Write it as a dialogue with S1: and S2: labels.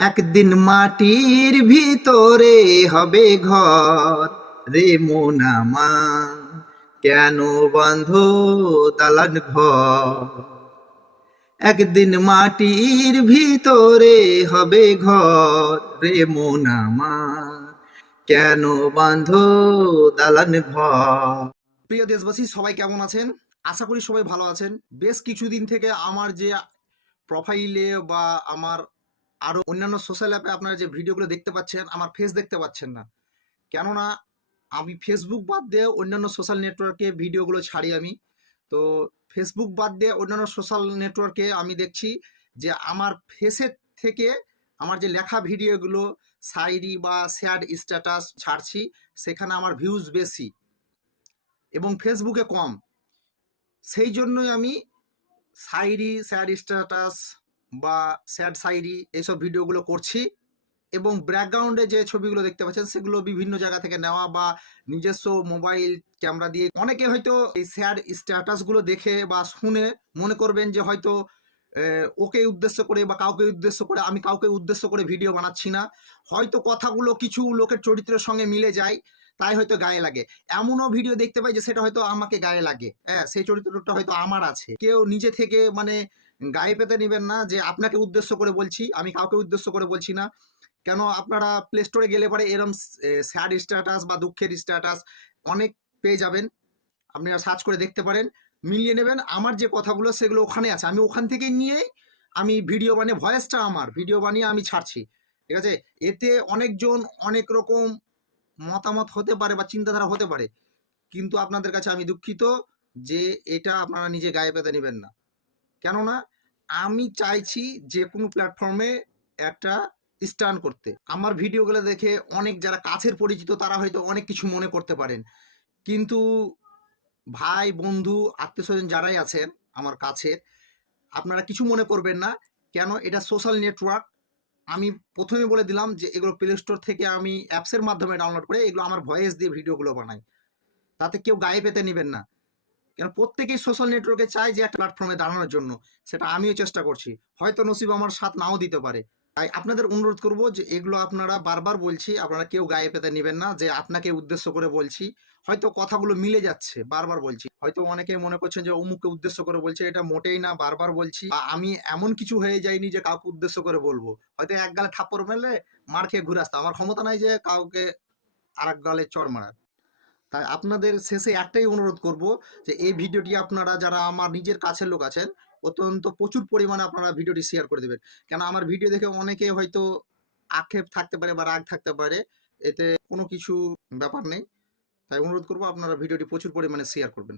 S1: একদিন মাটির ভিতরে হবে ঘর রে মোনামা। কেন বন্ধ দালান ঘর? একদিন মাটির ভিতরে হবে ঘর রে মোনামা। কেন বাঁধ দালান ঘর? প্রিয় দেশবাসী, সবাই কেমন আছেন? আশা করি সবাই ভালো আছেন। বেশ কিছুদিন থেকে আমার যে প্রোফাইলে বা আমার আরও অন্যান্য সোশ্যাল অ্যাপে আপনারা যে ভিডিওগুলো দেখতে পাচ্ছেন, আমার ফেস দেখতে পাচ্ছেন না। কেননা, আমি ফেসবুক বাদ দিয়ে অন্যান্য সোশ্যাল নেটওয়ার্কে ভিডিওগুলো ছাড়ি আমি। তো ফেসবুক বাদ দিয়ে অন্যান্য সোশ্যাল নেটওয়ার্কে আমি দেখছি যে, আমার ফেসের থেকে আমার যে লেখা ভিডিওগুলো সাইরি বা শেয়ার স্ট্যাটাস ছাড়ছি, সেখানে আমার ভিউজ বেশি এবং ফেসবুকে কম। সেই জন্যই আমি সাইরি স্যাড স্ট্যাটাস বা স্যাড সাইরি এইসব ভিডিওগুলো করছি এবং ব্যাকগ্রাউন্ডে যে ছবিগুলো দেখতে পাচ্ছেন সেগুলো বিভিন্ন জায়গা থেকে নেওয়া বা নিজস্ব মোবাইল ক্যামেরা দিয়ে অনেকে হয়তো এই স্যাড স্ট্যাটাসগুলো দেখে বা শুনে মনে করবেন যে হয়তো ওকে উদ্দেশ্য করে বা কাউকে উদ্দেশ্য করে আমি কাউকে উদ্দেশ্য করে ভিডিও বানাচ্ছি না। হয়তো কথাগুলো কিছু লোকের চরিত্রের সঙ্গে মিলে যায়, তাই হয়তো গায়ে লাগে। এমনও ভিডিও দেখতে পাই যে সেটা হয়তো আমাকে গায়ে লাগে। হ্যাঁ সেই চরিত্রটা হয়তো আমার আছে। কেউ নিজে থেকে মানে গায়ে পেতে নেবেন না যে আপনাকে উদ্দেশ্য করে বলছি, আমি কাউকে উদ্দেশ্য করে বলছি না। কেন আপনারা প্লে স্টোরে গেলে পরে এরম স্যাড স্ট্যাটাস বা দুঃখের স্ট্যাটাস অনেক পেয়ে যাবেন। আপনারা সার্চ করে দেখতে পারেন, মিলিয়ে নেবেন। আমার যে কথাগুলো সেগুলো ওখানে আছে। আমি ওখান থেকে নিয়ে আমি ভিডিও বানিয়ে ভয়েসটা আমার ভিডিও বানিয়ে আমি ছাড়ছি। ঠিক আছে? এতে অনেকজন অনেক রকম মতামত হতে পারে বা চিন্তাধারা হতে পারে। কিন্তু আপনাদের কাছে আমি দুঃখিত যে এটা আপনারা নিজে গায়ে পেতে নেবেন না। কেননা আমি চাইছি যে কোনো প্ল্যাটফর্মে একটা স্টান করতে। আমার ভিডিওগুলো দেখে অনেক যারা কাছের পরিচিত, তারা হয়তো অনেক কিছু মনে করতে পারেন। কিন্তু ভাই, বন্ধু আত্মীয় স্বজন যারাই আছেন আমার কাছে আপনারা কিছু মনে করবেন না। কেন? এটা সোশ্যাল নেটওয়ার্ক আমি প্রথমে বলে দিলাম যে এগুলো প্লে স্টোর থেকে আমি অ্যাপসের মাধ্যমে ডাউনলোড করে এগুলো আমার ভয়েস দিয়ে ভিডিওগুলো বানাই। তাতে কেউ গায়ে পেতে নেবেন না। কেন প্রত্যেকেই সোশ্যাল নেটওয়ার্কে চায় যে একটা প্ল্যাটফর্মে দাঁড়ানোর জন্য। সেটা আমিও চেষ্টা করছি। হয়তো নসিব আমার সাথ নাও দিতে পারে। তাই আপনাদের অনুরোধ করব যে এগুলো আপনারা বারবার বলছি, আপনারা কেউ গায়ে পেতে নেবেন না, যে আপনাকে উদ্দেশ্য করে বলছি। হয়তো কথাগুলো মিলে যাচ্ছে, বারবার বলছি। হয়তো অনেকে মনে করছেন যে অমুককে উদ্দেশ্য করে বলছে, এটা মোটেই না, বারবার বলছি। আমি এমন কিছু হয়ে যাইনি যে কাউকে উদ্দেশ্য করে বলব। হয়তো এক গালে থাপ্পড় মেলে মার খেয়ে ঘুরে আসতে আমার ক্ষমতা নাই যে কাউকে আর এক গালে চড় মারার। তাই আপনাদের শেষে একটাই অনুরোধ করব যে এই ভিডিওটি আপনারা যারা আমার নিজের কাছের লোক আছেন, অত্যন্ত প্রচুর পরিমাণে আপনারা ভিডিওটি শেয়ার করে দেবেন। কেন আমার ভিডিও দেখে অনেকে হয়তো আক্ষেপ থাকতে পারে বা রাগ থাকতে পারে, এতে কোনো কিছু ব্যাপার নেই। তাই অনুরোধ করব আপনারা ভিডিওটি প্রচুর পরিমাণে শেয়ার করবেন।